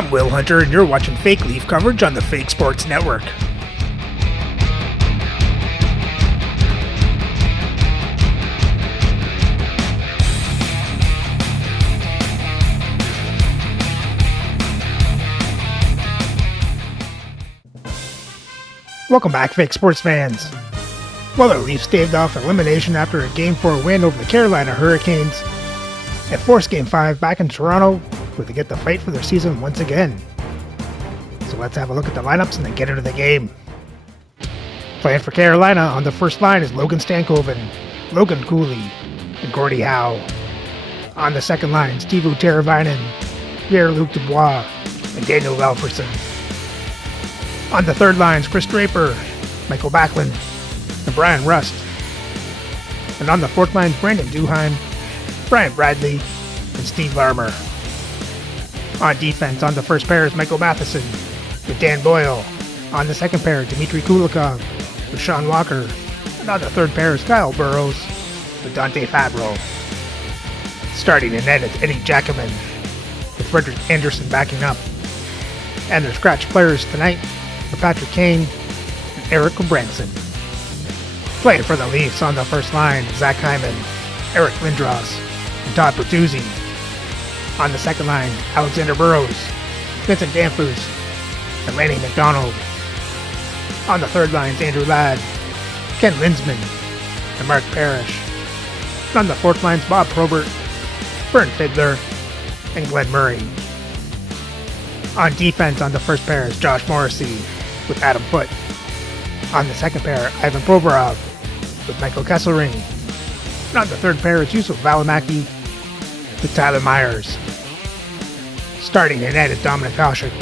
I'm Will Hunter, and you're watching Fake Leaf coverage on the Fake Sports Network. Welcome back, Fake Sports fans. Well, the Leafs staved off elimination after a Game 4 win over the Carolina Hurricanes and forced Game 5 back in Toronto, where they get to fight for their season once again. So let's have a look at the lineups and then get into the game. Playing for Carolina on the first line is Logan Stankoven, Logan Cooley, and Gordie Howe. On the second line, Steve Teravainen, Pierre-Luc Dubois, and Daniel Alfredsson. On the third lines, Chris Draper, Michael Backlund, and Brian Rust. And on the fourth line, Brandon Duheim, Brian Bradley, and Steve Larmer. On defense, on the first pair is Michael Matheson with Dan Boyle. On the second pair, Dmitry Kulikov with Sean Walker. And on the third pair is Kyle Burrows with Dante Fabro. Starting in net is Eddie Jacobin with Frederick Anderson backing up. And their scratch players tonight are Patrick Kane and Eric Branson. Playing for the Leafs on the first line, Zach Hyman, Eric Lindros, and Todd Bertuzzi. On the second line, Alexander Burrows, Vincent Danfus, and Lanny McDonald. On the third line, Andrew Ladd, Ken Linsman, and Mark Parrish. And on the fourth line, Bob Probert, Vern Fiddler, and Glenn Murray. On defense, on the first pair is Josh Morrissey with Adam Foote. On the second pair, Ivan Provorov with Michael Kesselring. And on the third pair is Yusuf Valimaki with Tyler Myers. Starting in net is Dominik Hasek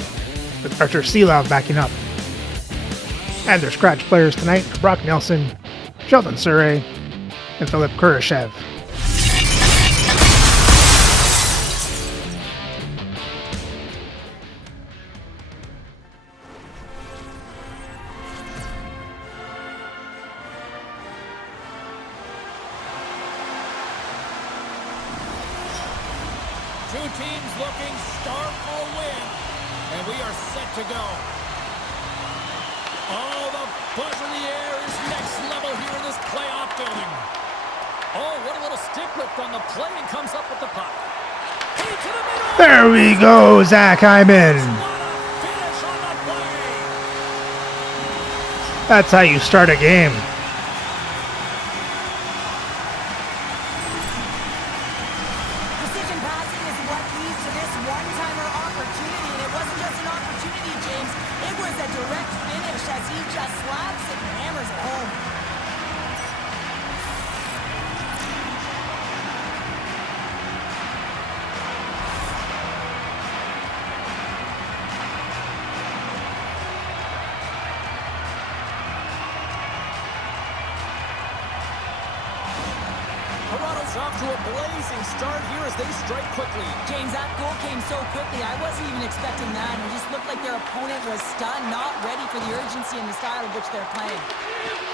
with Artur Silov backing up. And their scratch players tonight are Brock Nelson, Sheldon Surrey, and Philip Kurashev. Two teams looking stark for a win, and we are set to go. Oh, the buzz in the air is next level here in this playoff building. Oh, what a little stick lift on the play, and comes up with the puck. Into the middle. There we go, Zach Hyman. Finish on the play. That's how you start a game. Toronto's off to a blazing start here as they strike quickly. James, that goal came so quickly. I wasn't even expecting that. It just looked like their opponent was stunned, not ready for the urgency and the style of which they're playing.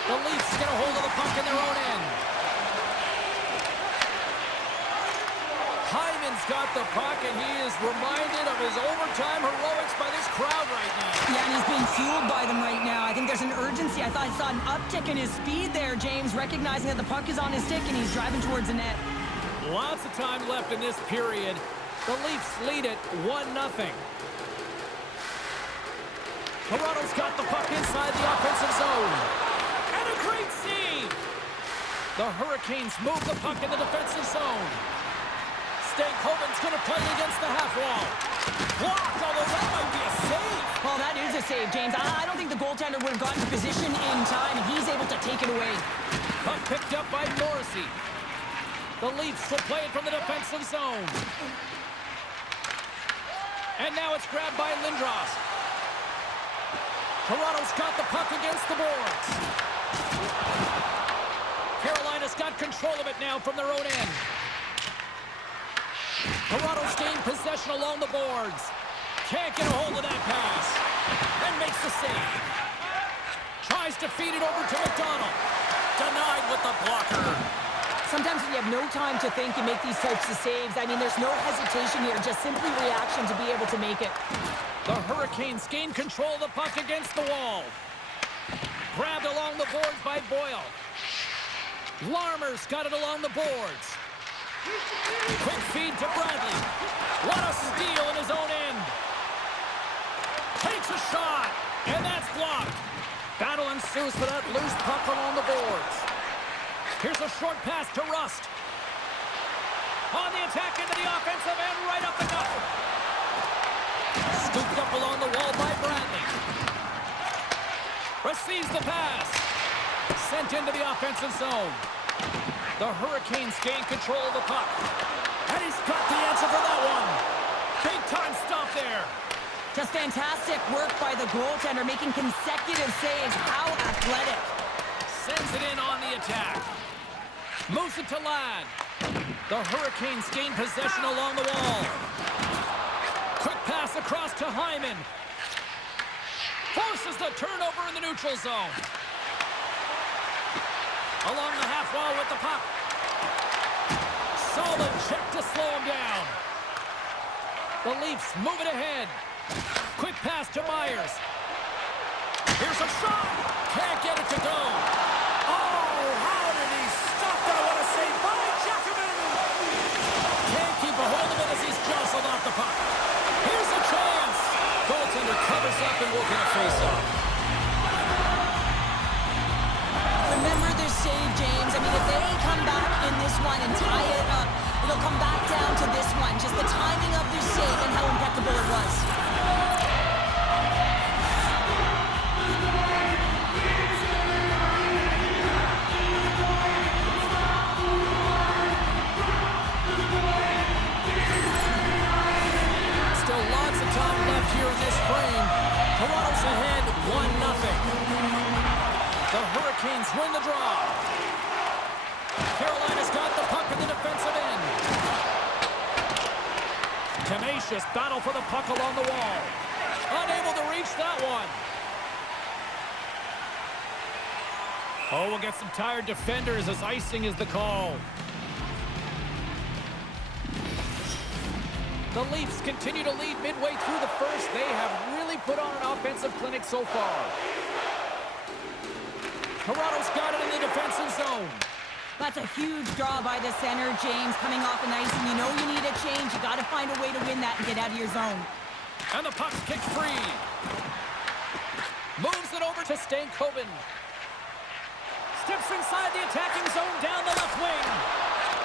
The Leafs get a hold of the puck in their own end. Hyman's got the puck, and he is reminded of his overtime heroics by this crowd right now. Yeah, and he's being fueled by them right now. I think there's an urgency. I thought I saw an uptick in his speed there, James, recognizing that the puck is on his stick and he's driving towards the net. Lots of time left in this period. The Leafs lead it 1-0. Toronto's got the puck inside the offensive zone. And a great save! The Hurricanes move the puck in the defensive zone. Stankoven's going to play against the half wall. Blocked, although that might be a save. Well, that is a save, James. I don't think the goaltender would have gotten to position in time, and he's able to take it away. Puck picked up by Morrissey. The Leafs will play it from the defensive zone. And now it's grabbed by Lindros. Toronto's got the puck against the boards. Carolina's got control of it now from their own end. Toronto's gained possession along the boards. Can't get a hold of that pass. And makes the save. Tries to feed it over to McDonald. Denied with the blocker. sometimes when you have no time to think, you make these types of saves. I mean, there's no hesitation here, just simply reaction to be able to make it. The Hurricanes gain control of the puck against the wall. Grabbed along the boards by Boyle. Larmer's got it along the boards. Quick feed to Bradley. What a steal in his own end. Takes a shot, and that's blocked. Battle ensues for that loose puck along the boards. Here's a short pass to Rust. On the attack into the offensive end, right up the gut. Scooped up along the wall by Bradley. Receives the pass. Sent into the offensive zone. The Hurricanes gain control of the puck. And he's got the answer for that one. Big time stop there. Just fantastic work by the goaltender, making consecutive saves. How athletic. Sends it in on the attack. Moves it to Ladd. The Hurricanes gain possession along the wall. Quick pass across to Hyman. Forces the turnover in the neutral zone. Along the half wall with the puck. Solid check to slow him down. The Leafs move it ahead. Quick pass to Myers. Here's a shot. Can't get it to go. Oh, how did he stop that? What a save by Jackman. Can't keep a hold of it as he's jostled off the puck. Here's a chance. Goaltender covers up and will get a face-off. Remember their save, James. I mean, if they come back in this one and tie it up, it'll come back down to this one. Just the timing of their save and how impeccable it was. Still lots of time left here in this frame. Toronto's ahead 1-0. The Hurricanes win the draw. Carolina's got the puck in the defensive end. Tenacious battle for the puck along the wall. Unable to reach that one. Oh, we'll get some tired defenders as icing is the call. The Leafs continue to lead midway through the first. They have really put on an offensive clinic so far. Toronto's got it in the defensive zone. That's a huge draw by the center, James, coming off the ice, and you know you need a change. You got to find a way to win that and get out of your zone. And the puck's kicked free. Moves it over to Stankoven. Steps inside the attacking zone down the left wing.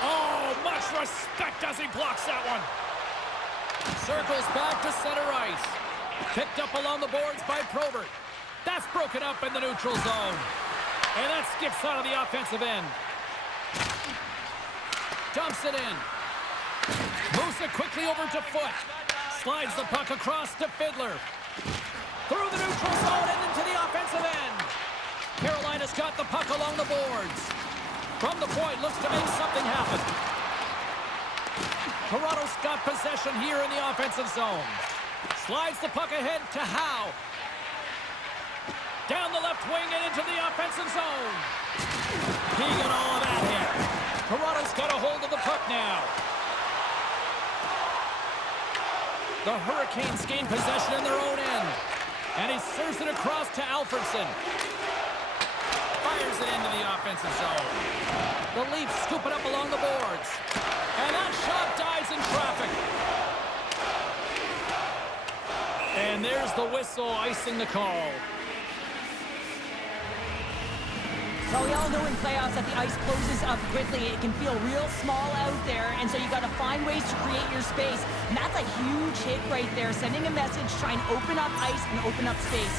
Oh, much respect as he blocks that one. Circles back to center ice. Picked up along the boards by Probert. That's broken up in the neutral zone. And that skips out of the offensive end. Dumps it in. Moves it quickly over to Foot. Slides the puck across to Fiddler. Through the neutral zone and into the offensive end. Carolina's got the puck along the boards. From the point, looks to make something happen. Toronto's got possession here in the offensive zone. Slides the puck ahead to Howe. Down the left wing and into the offensive zone. He got all of that hit. Toronto's got a hold of the puck now. The Hurricanes gain possession in their own end. And he serves it across to Alfredson. Fires it into the offensive zone. The Leafs scoop it up along the boards. And that shot dies in traffic. And there's the whistle icing the call. So we all know in playoffs that the ice closes up quickly. It can feel real small out there, and so you got to find ways to create your space. And that's a huge hit right there, sending a message, trying to open up ice and open up space.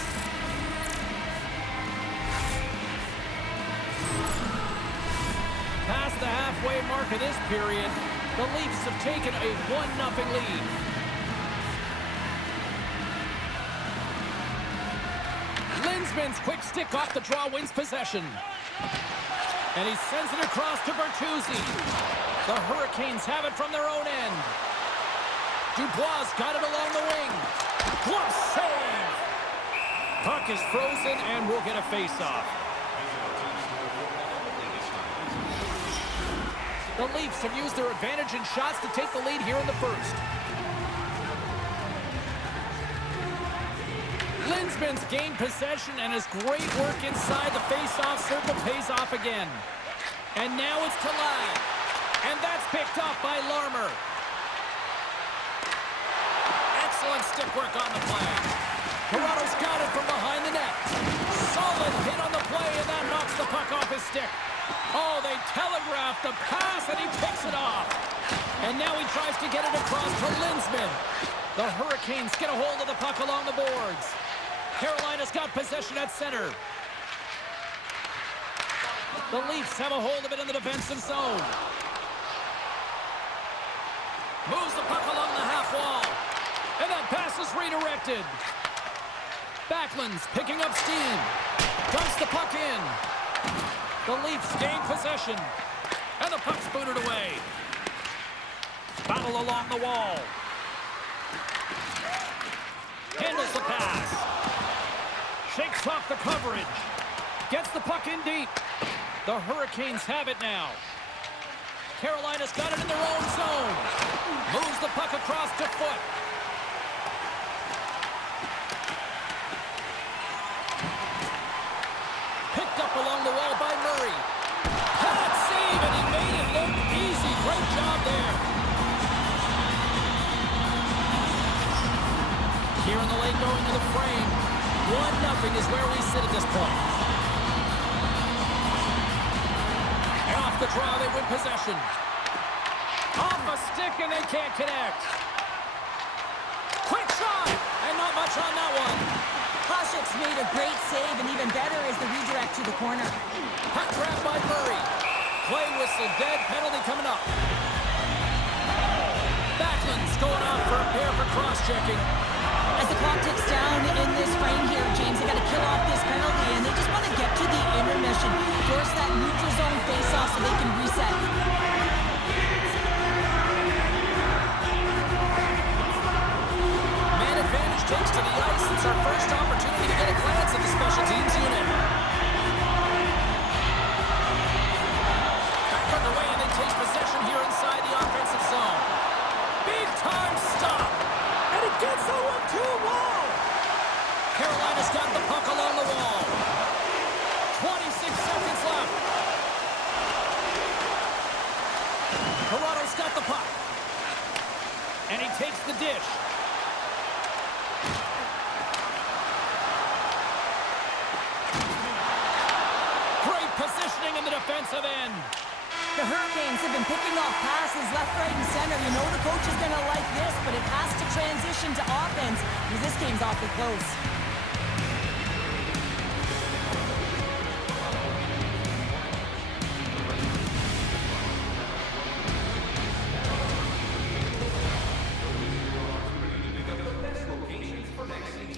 Past the halfway mark of this period, the Leafs have taken a 1-0 lead. Linsman's quick stick off the draw wins possession. And he sends it across to Bertuzzi. The Hurricanes have it from their own end. Dubois got it along the wing. Glove save! Puck is frozen and we'll get a face-off. The Leafs have used their advantage in shots to take the lead here in the first. Linsman's gained possession, and his great work inside the face-off circle pays off again. And now it's Talad. And that's picked up by Larmer. Excellent stick work on the play. Toronto's got it from behind the net. Solid hit on the play, and that knocks the puck off his stick. Oh, they telegraphed the pass, and he picks it off. And now he tries to get it across to Linsman. The Hurricanes get a hold of the puck along the boards. Carolina's got possession at center. The Leafs have a hold of it in the defensive zone. Moves the puck along the half wall. And that pass is redirected. Backlund's picking up steam. Dumps the puck in. The Leafs gain possession. And the puck's booted away. Battle along the wall. Handles the pass. Shakes off the coverage. Gets the puck in deep. The Hurricanes have it now. Carolina's got it in their own zone. Moves the puck across to Foot. Picked up along the wall by Murray. Pad save, and he made it look easy. Great job there. Here in the lane going to the frame. 1-0 is where we sit at this point. And off the draw, they win possession. Off a stick, and they can't connect. Quick shot, and not much on that one. Koshik's made a great save, and even better is the redirect to the corner. Puck grab by Murray. Play whistle dead, penalty coming up. Backlund's going out for a pair for cross-checking. As the clock ticks down in this frame here, James, they got to kill off this penalty, and they just want to get to the intermission, force that neutral zone face-off so they can reset. Man advantage takes to the ice. It's our first opportunity to get a glance at the special teams unit. Back underway, and they take possession here inside the offensive zone. Big time stop. And it gets the 1-2 wall. Carolina's got the puck along the wall. 26 seconds left. Toronto's got the puck. And he takes the dish. Great positioning in the defensive end. The Hurricanes have been picking off passes left, right, and center. You know the coach is going to like this, but it has to transition to offense because this game's awfully close.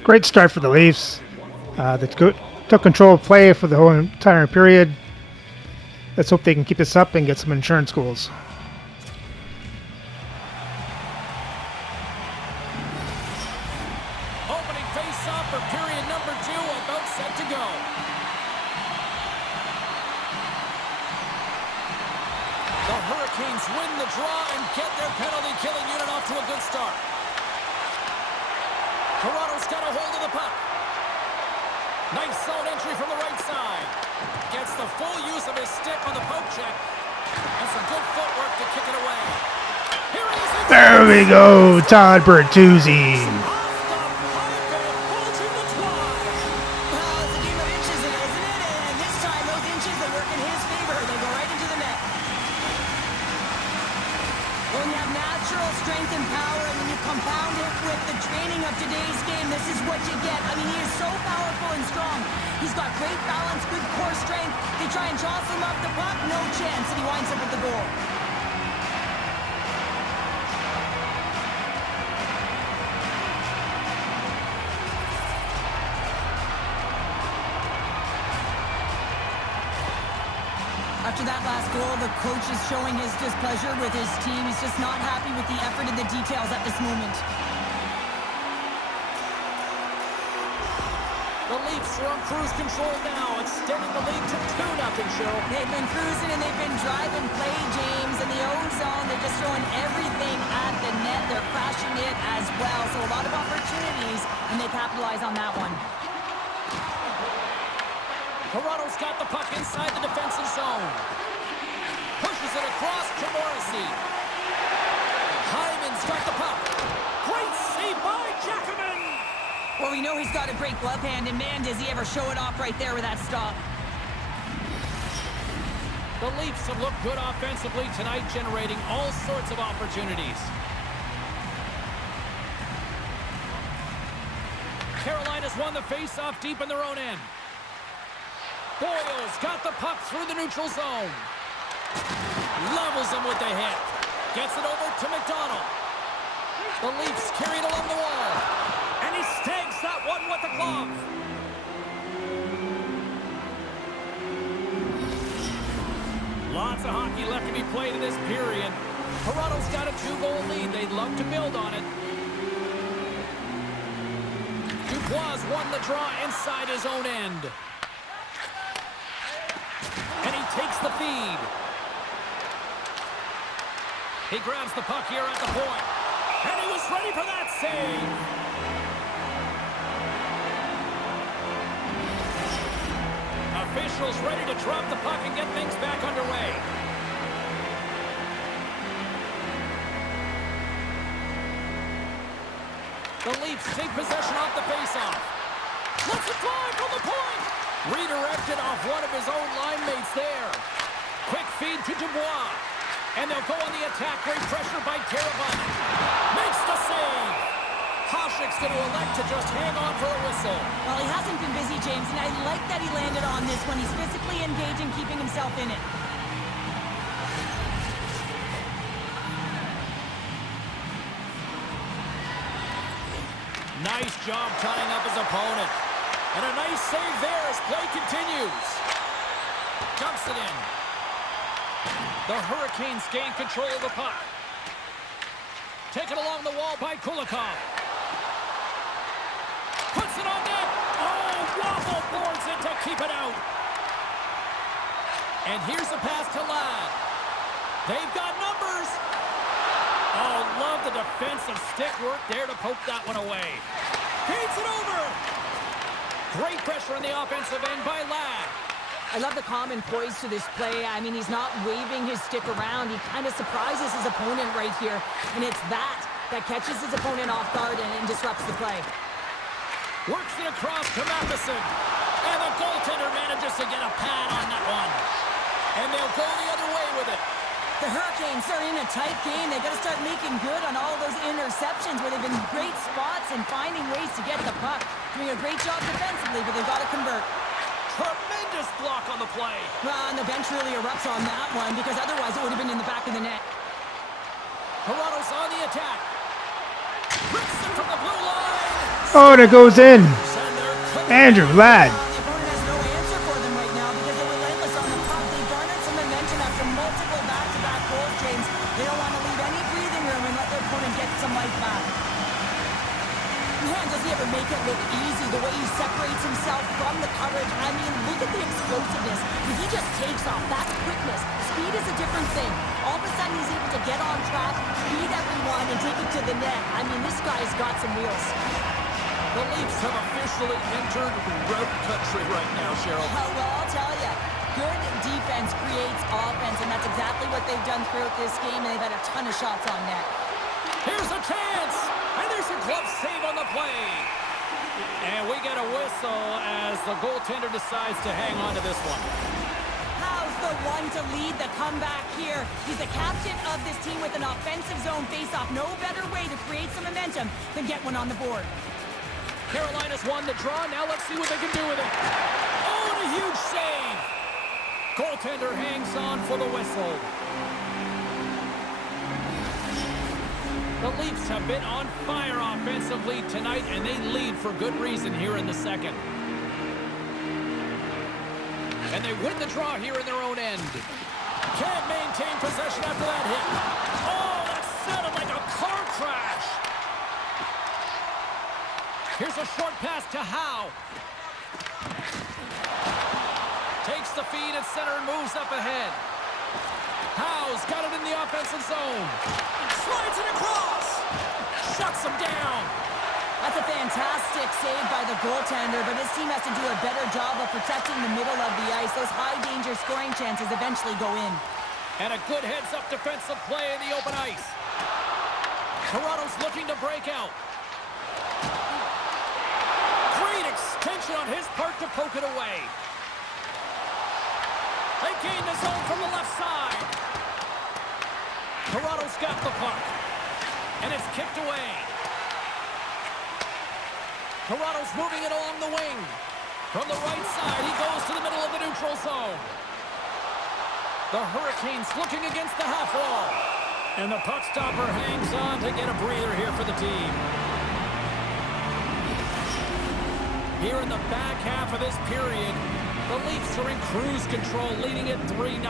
Great start for the Leafs. They took control of play for the whole entire period. Let's hope they can keep this up and get some insurance goals. Opening face-off for period number 2, about set to go. The Hurricanes win the draw and get their penalty-killing unit off to a good start. Toronto's got a hold of the puck. Nice zone entry from the right side. Gets the full use of his stick on the poke check. And some good footwork to kick it away. Here he is. There we go, Todd Bertuzzi. He's got great balance, good core strength. They try and jostle him up the puck, no chance, and he winds up with the goal. After that last goal, the coach is showing his displeasure with his team. He's just not happy with the effort and the details at this moment. The The Leafs are on cruise control now, extending the lead to 2-0, Cheryl. They've been cruising and they've been driving play, James. In the O-zone, they're just throwing everything at the net. They're crashing it as well. So a lot of opportunities, and they capitalize on that one. Toronto's got the puck inside the defensive zone. Pushes it across to Morrissey. Hyman's got the puck. Great save by Jackman. Well, we know he's got a great glove hand, and man, does he ever show it off right there with that stop. The Leafs have looked good offensively tonight, generating all sorts of opportunities. Carolina's won the face-off deep in their own end. Boyle's got the puck through the neutral zone. Levels him with the hit. Gets it over to McDonald. The Leafs carry it along the wall. And he stags that one with the glove. Lots of hockey left to be played in this period. Toronto's got a 2-goal lead. They'd love to build on it. Dubois won the draw inside his own end. And he takes the feed. He grabs the puck here at the point. And he was ready for that save. Officials ready to drop the puck and get things back underway. The Leafs take possession off the faceoff. Let's it fly from the point. Redirected off one of his own line mates there. Quick feed to Dubois. And they'll go on the attack. Great pressure by Teravainen. Makes the save. Hasek's going to elect to just hang on for a whistle. Well, he hasn't been busy, James, and I like that he landed on this one. He's physically engaging, keeping himself in it. Nice job tying up his opponent. And a nice save there as play continues. Dumps it in. The Hurricanes gain control of the puck. Taken along the wall by Kulikov. Puts it on net. Oh, waffle boards it to keep it out. And here's the pass to Ladd. They've got numbers. Oh, love the defensive stick work there to poke that one away. Feeds it over. Great pressure on the offensive end by Ladd. I love the calm and poise to this play. I mean, he's not waving his stick around. He kind of surprises his opponent right here. And it's that catches his opponent off guard and disrupts the play. Works it across to Matheson. And the goaltender manages to get a pad on that one. And they'll go the other way with it. The Hurricanes are in a tight game. They got to start making good on all those interceptions where they've been great spots and finding ways to get the puck. Doing a great job defensively, but they've got to convert. Tremendous block on the play. Well, and the bench really erupts on that one because otherwise it would have been in the back of the net. Toronto's on the attack. Rips it from the blue line. Oh, and it goes in. Andrew Ladd. The opponent has no answer for them right now because they're relentless on the puck. They garnered some momentum after multiple back-to-back goals, James. They don't want to leave any breathing room and let their opponent get some life back. Man, does he ever make it look easy, the way he separates himself from the coverage. I mean, look at the explosiveness. He just takes off. That quickness. Speed is a different thing. All of a sudden, he's able to get on track, beat everyone, and take it to the net. I mean, this guy's got some wheels. The Leafs have officially entered road country right now, Cheryl. Well, I'll tell you. Good defense creates offense, and that's exactly what they've done throughout this game, and they've had a ton of shots on net. Here's a chance. And there's a glove save on the play. And we get a whistle as the goaltender decides to hang on to this one. How's the one to lead the comeback here? He's the captain of this team with an offensive zone face-off. No better way to create some momentum than get one on the board. Carolina's won the draw. Now let's see what they can do with it. Oh, and a huge save. Goaltender hangs on for the whistle. The Leafs have been on fire offensively tonight, and they lead for good reason here in the second. And they win the draw here in their own end. Can't maintain possession after that hit. Oh, that sounded like a car crash. Here's a short pass to Howe. Takes the feed at center and moves up ahead. Howe's got it in the offensive zone. Slides it across. Shuts him down. That's a fantastic save by the goaltender, but his team has to do a better job of protecting the middle of the ice. Those high-danger scoring chances eventually go in. And a good heads-up defensive play in the open ice. Toronto's looking to break out. Great extension on his part to poke it away. They gain the zone from the left side. Toronto's got the puck. And it's kicked away. Toronto's moving it along the wing. From the right side, he goes to the middle of the neutral zone. The Hurricanes looking against the half wall. And the puck stopper hangs on to get a breather here for the team. Here in the back half of this period, the Leafs are in cruise control, leading it 3-0.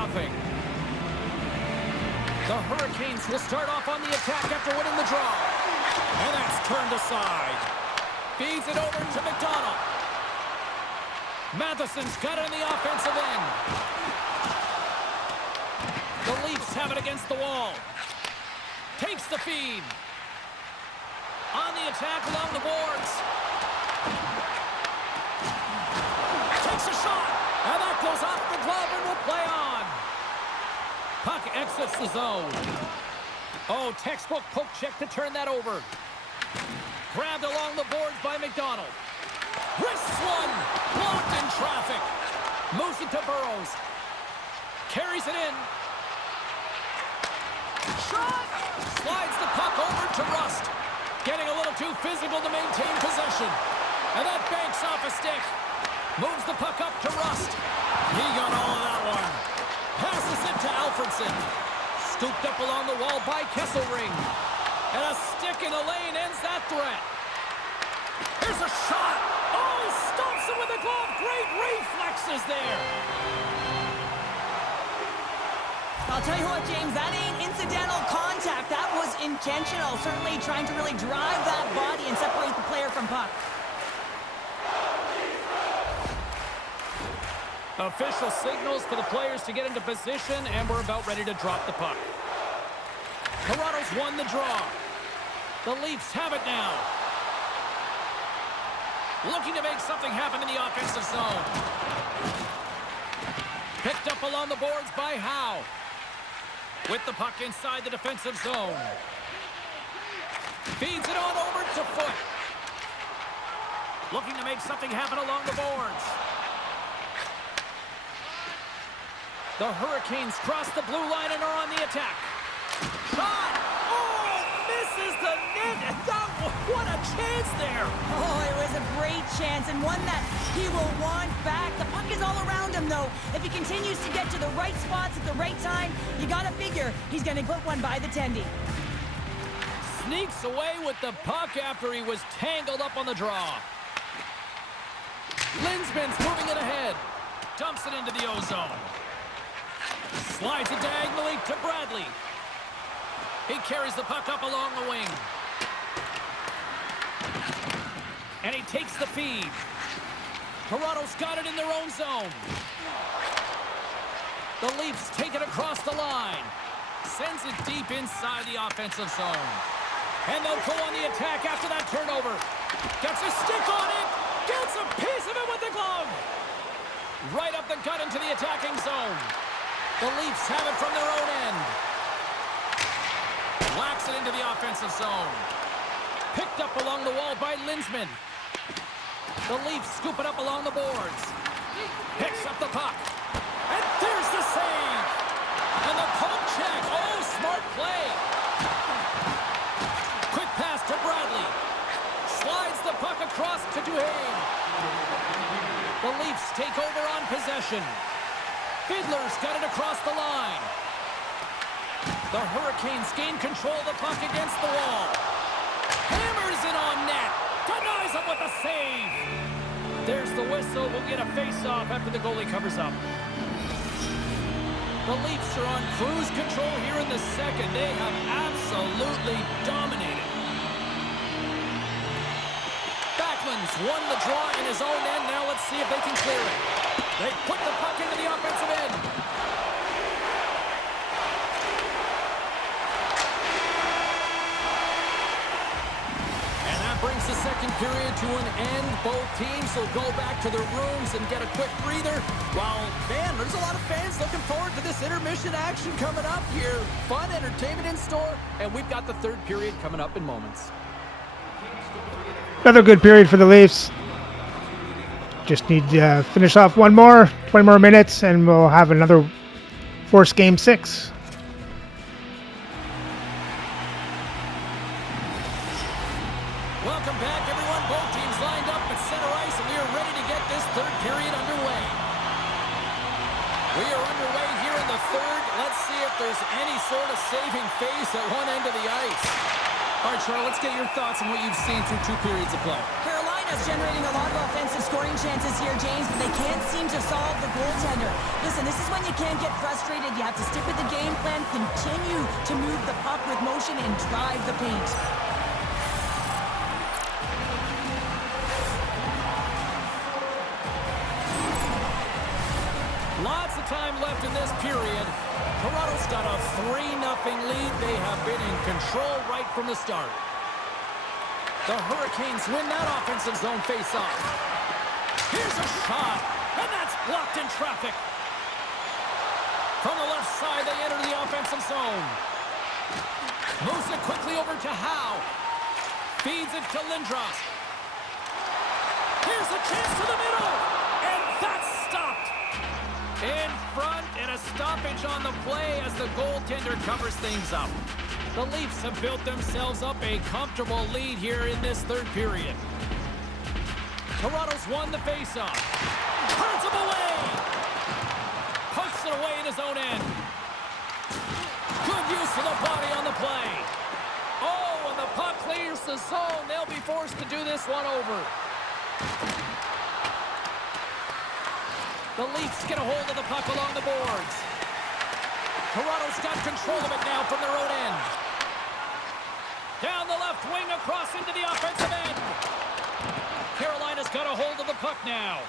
The Hurricanes will start off on the attack after winning the draw. And that's turned aside. Feeds it over to McDonald. Matheson's got it in the offensive end. The Leafs have it against the wall. Takes the feed. On the attack along the boards. Takes a shot. And that goes off the glove and will play on. Puck exits the zone. Oh, textbook poke check to turn that over. Grabbed along the boards by McDonald. Wrists one. Blocked in traffic. Moves it to Burrows. Carries it in. Shot! Slides the puck over to Rust. Getting a little too physical to maintain possession. And that banks off a stick. Moves the puck up to Rust. He got all of that one. Passes it to Alfredson. Scooped up along the wall by Kesselring. And a stick in the lane ends that threat. Here's a shot. Oh, he stomps it with a glove. Great reflexes there. I'll tell you what, James, that ain't incidental contact. That was intentional. Certainly trying to really drive that body and separate the player from puck. Official signals for the players to get into position, and we're about ready to drop the puck. Toronto's won the draw. The Leafs have it now. Looking to make something happen in the offensive zone. Picked up along the boards by Howe. With the puck inside the defensive zone. Feeds it on over to Foot. Looking to make something happen along the boards. The Hurricanes cross the blue line and are on the attack. Shot! Oh, misses the net. What a chance there. Oh, it was a great chance and one that he will want back. The puck is all around him, though. If he continues to get to the right spots at the right time, you got to figure he's going to put one by the tendy. Sneaks away with the puck after he was tangled up on the draw. Linsman's moving it ahead. Dumps it into the O-zone. Slides it diagonally to Bradley. He carries the puck up along the wing. And he takes the feed. Toronto's got it in their own zone. The Leafs take it across the line. Sends it deep inside the offensive zone. And they'll go on the attack after that turnover. Gets a stick on it. Gets a piece of it with the glove. Right up the gut into the attacking zone. The Leafs have it from their own end. Whacks it into the offensive zone. Picked up along the wall by Linsman. The Leafs scoop it up along the boards. Picks up the puck. And there's the save. And the poke check. Oh, smart play. Quick pass to Bradley. Slides the puck across to Duhaime. The Leafs take over on possession. Fiedler's got it across the line. The Hurricanes gain control of the puck against the wall. Hammers it on net. Denies him with a save. There's the whistle. We'll get a face-off after the goalie covers up. The Leafs are on cruise control here in the second. They have absolutely dominated. Backlund's Leafs won the draw in his own end. Now let's see if they can clear it. They put the puck into the offensive end. And that brings the second period to an end. Both teams will go back to their rooms and get a quick breather. While, man, there's a lot of fans looking forward to this intermission action coming up here. Fun entertainment in store, and we've got the third period coming up in moments. Another good period for the Leafs. Just need to finish off 20 more minutes, and we'll have another forced game 6. Welcome back, everyone. Both teams lined up at center ice, and we are ready to get this third period underway. We are underway here in the third. Let's see if there's any sort of saving face at one end of the ice. All right, Charlotte, let's get your thoughts on what you've seen through 2 periods of play. Carolina's generating a lot of offensive scoring chances here, James, but they can't seem to solve the goaltender. Listen, this is when you can't get frustrated. You have to stick with the game plan, continue to move the puck with motion, and drive the paint. Lots of time left in this period. Toronto's got a 3-0 lead. They have been in control right from the start. The Hurricanes win that offensive zone face-off. Here's a shot, and that's blocked in traffic. From the left side, they enter the offensive zone. Moves it quickly over to Howe. Feeds it to Lindros. Here's a chance to the middle, and that's stopped. In front, and a stoppage on the play as the goaltender covers things up. The Leafs have built themselves up a comfortable lead here in this third period. Toronto's won the faceoff. Turns him away. Puts it away in his own end. Good use of the body on the play. Oh, and the puck clears the zone. They'll be forced to do this one over. The Leafs get a hold of the puck along the boards. Toronto's got control of it now from their own end. Down the left wing across into the offensive end. Carolina's got a hold of the puck now.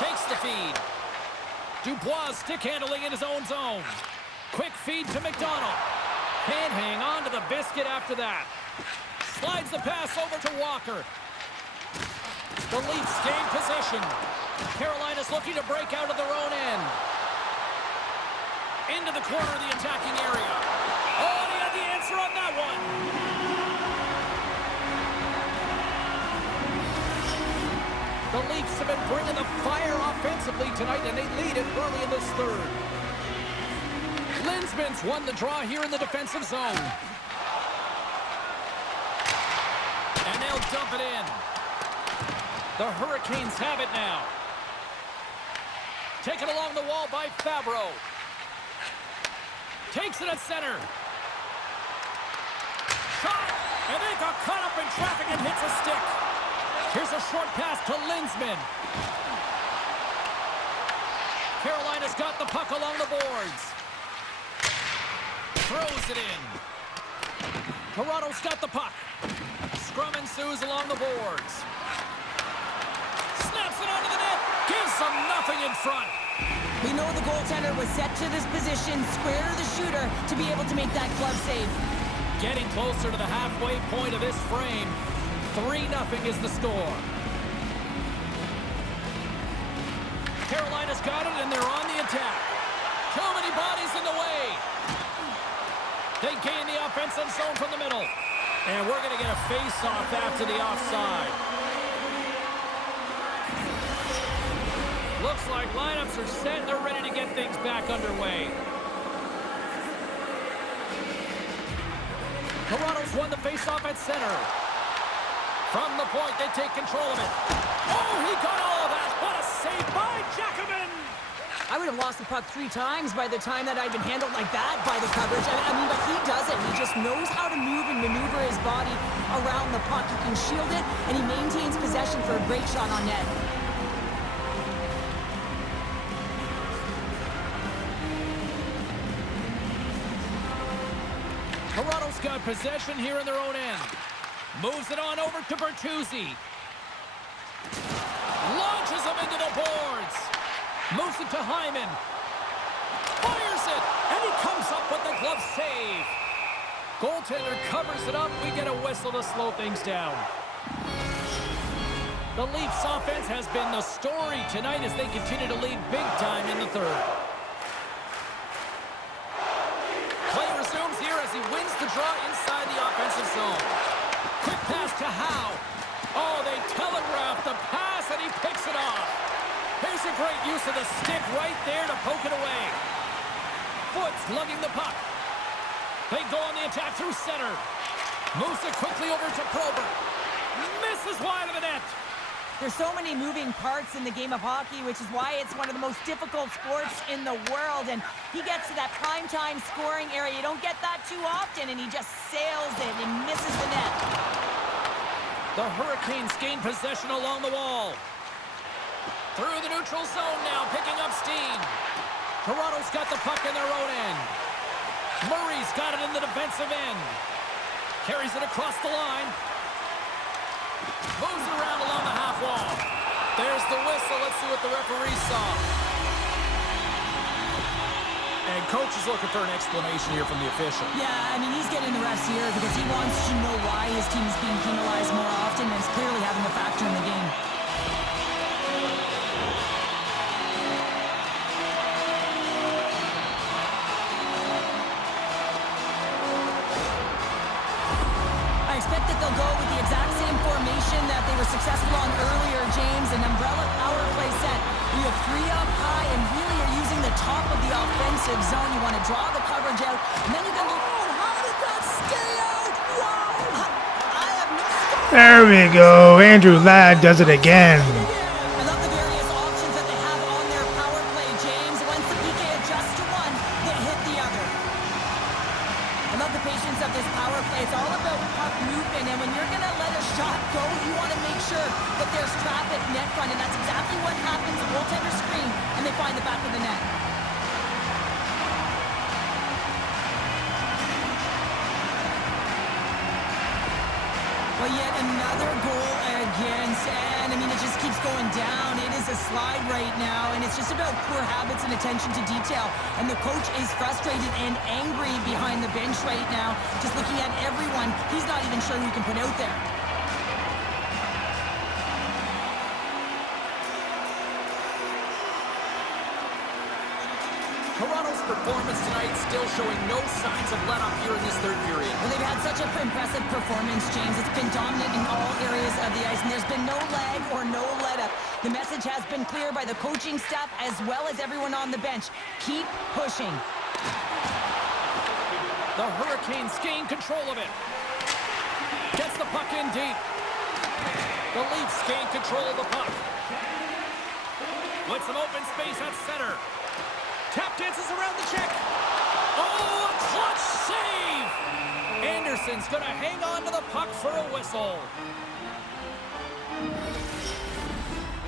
Takes the feed. Dubois stick handling in his own zone. Quick feed to McDonald. Can't hang on to the biscuit after that. Slides the pass over to Walker. The Leafs gain possession. Carolina's looking to break out of their own end. Into the corner of the attacking area. Oh, and he had the answer on that one. The Leafs have been bringing the fire offensively tonight, and they lead it early in this third. Linsman's won the draw here in the defensive zone. And they'll dump it in. The Hurricanes have it now. Taken along the wall by Fabro. Takes it at center. Shot! And they got caught up in traffic and hits a stick. Here's a short pass to Linsman. Carolina's got the puck along the boards. Throws it in. Toronto's got the puck. Scrum ensues along the boards. Snaps it onto the net. Gives them nothing in front. We know the goaltender was set to this position, square to the shooter, to be able to make that glove save. Getting closer to the halfway point of this frame. 3-0 is the score. Carolina's got it, and they're on the attack. Too many bodies in the way. They gain the offensive zone from the middle. And we're going to get a face-off after the offside. Looks like lineups are set. They're ready to get things back underway. Toronto's won the face-off at center. From the point, they take control of it. Oh, he got all of that. What a save by Jacobin. I would have lost the puck 3 times by the time that I'd been handled like that by the coverage. I mean, but he does it. He just knows how to move and maneuver his body around the puck. He can shield it, and he maintains possession for a great shot on net. Toronto's got possession here in their own end. Moves it on over to Bertuzzi. Launches him into the boards. Moves it to Hyman. Fires it, and he comes up with the glove save. Goaltender covers it up. We get a whistle to slow things down. The Leafs offense has been the story tonight as they continue to lead big time in the third. Play resumes here as he wins the draw inside the offensive zone. Quick pass to Howe. Oh, they telegraph the pass, and he picks it off. Here's a great use of the stick right there to poke it away. Foot's lugging the puck. They go on the attack through center. Moves it quickly over to Probert. Misses wide of the net. There's so many moving parts in the game of hockey, which is why it's one of the most difficult sports in the world. And he gets to that primetime scoring area. You don't get that too often, and he just sails it and misses the net. The Hurricanes gain possession along the wall. Through the neutral zone now, picking up steam. Toronto's got the puck in their own end. Murray's got it in the defensive end. Carries it across the line. Moves it around along the half wall. There's the whistle. Let's see what the referee saw. And coach is looking for an explanation here from the official. Yeah, I mean, he's getting the refs here because he wants to know why his team is being penalized more often, and it's clearly having a factor in the game. I expect that they'll go with the exact same formation that they were successful on earlier, James, an umbrella power play set. You have three up high and really are using the top of the offensive zone. You want to draw the coverage out, and then you can look, oh, how did that stay out? Wow! I have no... There we go. Andrew Ladd does it again. I love the various options that they have on their power play, James. Once the PK adjusts to one, they hit the other. I love the patience of this power play. It's all about puck movement, and when you're going to let a shot go, you want to make sure that there's traffic net front, and that's exactly what happens. The goaltender screen, and they find the back of the net. Well, yet another goal against, and I mean, it just keeps going down. It is a slide right now, and it's just about poor habits and attention to detail. And the coach is frustrated and angry behind the bench right now, just looking at everyone. He's not even sure who he can put out there. Toronto's performance tonight still showing no signs of let-up here in this third period. Well, they've had such an impressive performance, James. It's been dominant in all areas of the ice, and there's been no lag or no let-up. The message has been clear by the coaching staff as well as everyone on the bench. Keep pushing. The Hurricanes gain control of it. Gets the puck in deep. The Leafs gain control of the puck. With some open space at center. Tap dances around the check. Oh, a clutch save! Anderson's going to hang on to the puck for a whistle.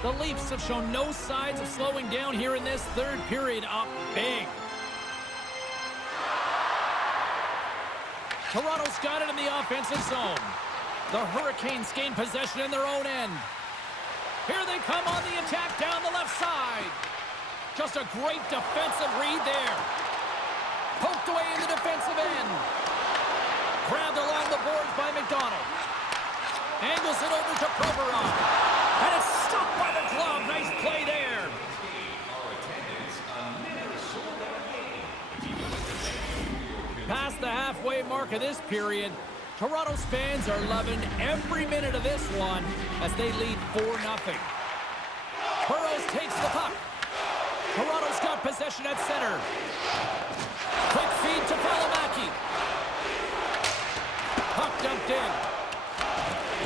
The Leafs have shown no signs of slowing down here in this third period, up big. Toronto's got it in the offensive zone. The Hurricanes gain possession in their own end. Here they come on the attack down the left side. Just a great defensive read there. Poked away in the defensive end. Grabbed along the boards by McDonald. Angles it over to Provorov. And it's stopped by the glove. Nice play there. Past the halfway mark of this period, Toronto's fans are loving every minute of this one as they lead 4-0. Burrows takes the puck. Toronto's got possession at center. Quick feed to Valimaki. Puck dumped in.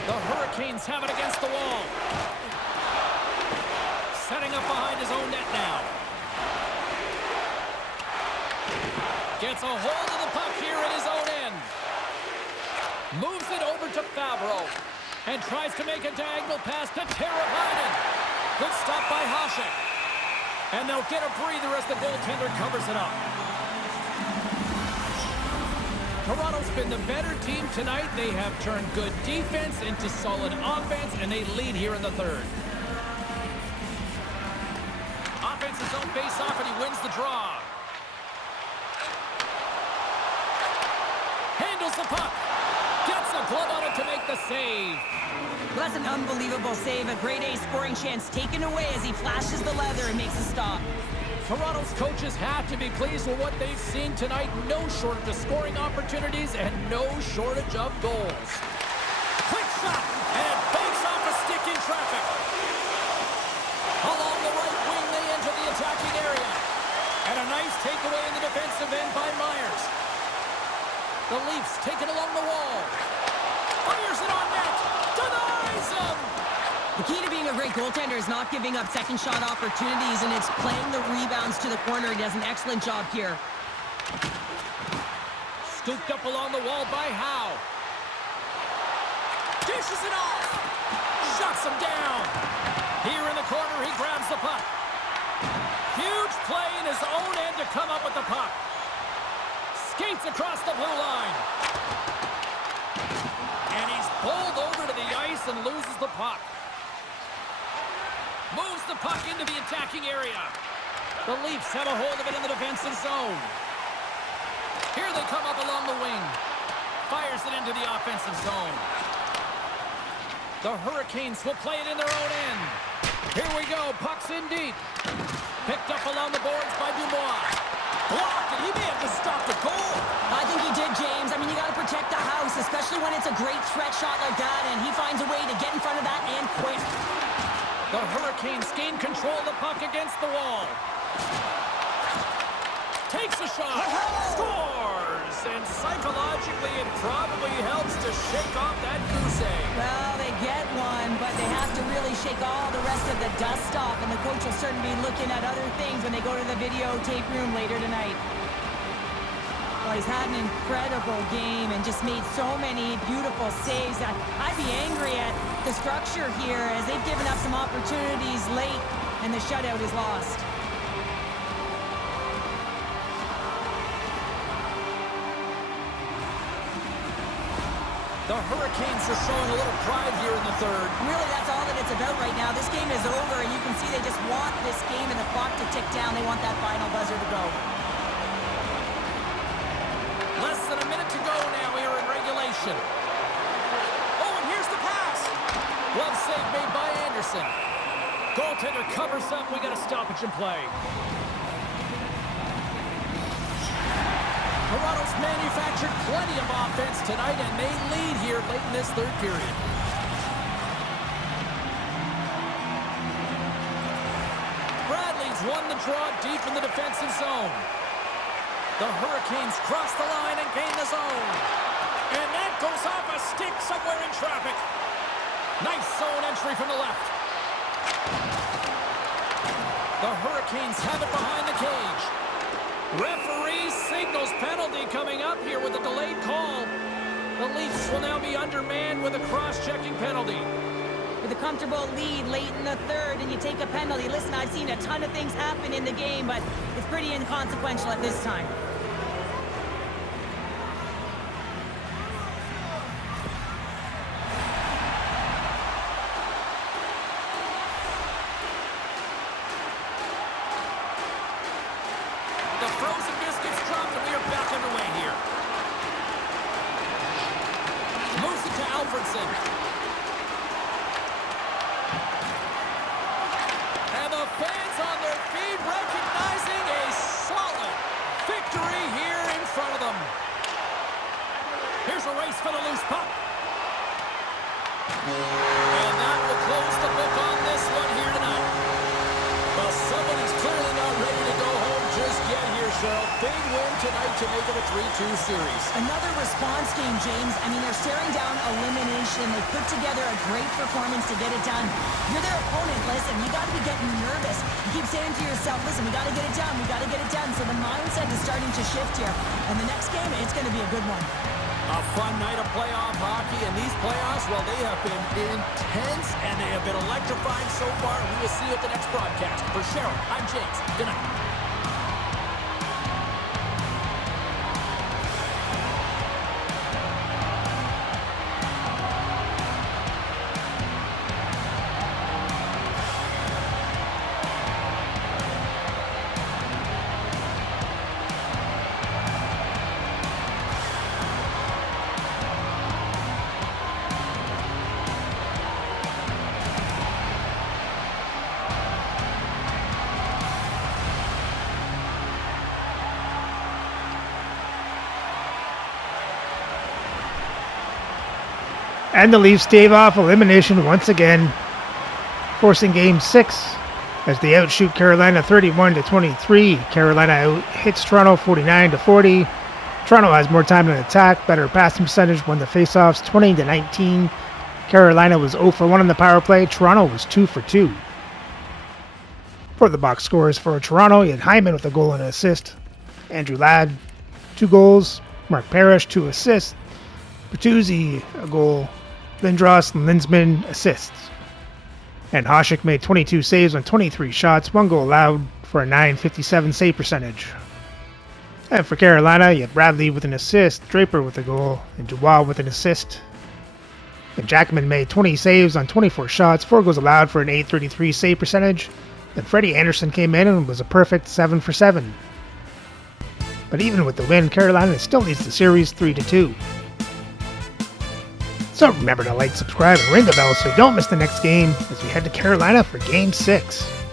The Hurricanes have it against the wall. Setting up behind his own net now. Gets a hold of the puck here in his own end. Moves it over to Favreau. And tries to make a diagonal pass to Teravainen. Good stop by Hasek. And they'll get a breather as the goaltender covers it up. Toronto's been the better team tonight. They have turned good defense into solid offense, and they lead here in the third. Offense's own face-off, and he wins the draw. Handles the puck. Gets a glove on it to make the save. Well, that's an unbelievable save. A grade A scoring chance taken away as he flashes the leather and makes the stop. Toronto's coaches have to be pleased with what they've seen tonight. No shortage of scoring opportunities and no shortage of goals. Quick shot, and it banks off a stick in traffic. Along the right wing, they enter the attacking area. And a nice takeaway in the defensive end by Myers. The Leafs take it along the wall. Fires it on net. Denies him. The key to being a great goaltender is not giving up second shot opportunities, and it's playing the rebounds to the corner. He does an excellent job here. Scooped up along the wall by Howe. Dishes it off. Shuts him down. Here in the corner, he grabs the puck. Huge play in his own end to come up with the puck. Skates across the blue line. And he's bowled over to the ice and loses the puck. Moves the puck into the attacking area. The Leafs have a hold of it in the defensive zone. Here they come up along the wing. Fires it into the offensive zone. The Hurricanes will play it in their own end. Here we go. Puck's in deep. Picked up along the boards by Dubois. Blocked, and he may have just stopped a goal. I think he did, James. I mean, you got to protect the house, especially when it's a great threat shot like that, and he finds a way to get in front of that and quick. The Hurricanes gain control of the puck against the wall. Takes a shot. Scores! And psychologically, it probably helps to shake off that goose egg. Well, they get one, but they have to really shake all the rest of the dust off, and the coach will certainly be looking at other things when they go to the videotape room later tonight. Well, he's had an incredible game and just made so many beautiful saves. I'd be angry at the structure here as they've given up some opportunities late, and the shutout is lost. The Hurricanes are showing a little pride here in the third. Really, that's all that it's about right now. This game is over, and you can see they just want this game and the clock to tick down. They want that final buzzer to go. Less than a minute to go now here in regulation. Oh, and here's the pass. Glove save made by Anderson. Goaltender covers up. We got a stoppage in play. Toronto's manufactured plenty of offense tonight, and they lead here late in this third period. Bradley's won the draw deep in the defensive zone. The Hurricanes cross the line and gain the zone. And that goes off a stick somewhere in traffic. Nice zone entry from the left. The Hurricanes have it behind the cage. Referee signals penalty coming up here with a delayed call. The Leafs will now be undermanned with a cross-checking penalty. With a comfortable lead late in the third and you take a penalty. Listen, I've seen a ton of things happen in the game, but it's pretty inconsequential at this time. The frozen biscuits dropped, and we are back underway here. Moves it to Alfredson. And the fans on their feet recognizing a solid victory here in front of them. Here's a race for the loose puck. And that will close the book on this one here tonight. Well, somebody's clearly not ready to go home just yet here, Cheryl. Big win tonight to make it a 3-2 series. Another response game, James. I mean, they're staring down elimination. They put together a great performance to get it done. You're their opponent. Listen, you got to be getting nervous. You keep saying to yourself, listen, we got to get it done. We got to get it done. So the mindset is starting to shift here. And the next game, it's going to be a good one. A fun night of playoff hockey, and these playoffs, well, they have been intense, and they have been electrifying so far. We will see you at the next broadcast. For Cheryl, I'm James. Good night. And the Leafs stave off elimination once again, forcing Game 6 as they outshoot Carolina 31-23. Carolina hits Toronto 49-40. Toronto has more time in attack, better passing percentage, won the faceoffs 20-19. Carolina was 0 for 1 on the power play. Toronto was 2 for 2. For the box scores for Toronto, you had Hyman with a goal and an assist. Andrew Ladd, 2 goals. Mark Parrish, 2 assists. Bertuzzi, a goal. Lindros and Linsman, assists. And Hasek made 22 saves on 23 shots, 1 goal allowed for a .957 save percentage. And for Carolina, you had Bradley with an assist, Draper with a goal, and Dubois with an assist. And Jackman made 20 saves on 24 shots, 4 goals allowed for an .833 save percentage. Then Freddie Anderson came in and was a perfect 7 for 7. But even with the win, Carolina still leads the series 3-2. So remember to like, subscribe, and ring the bell so you don't miss the next game as we head to Carolina for Game 6.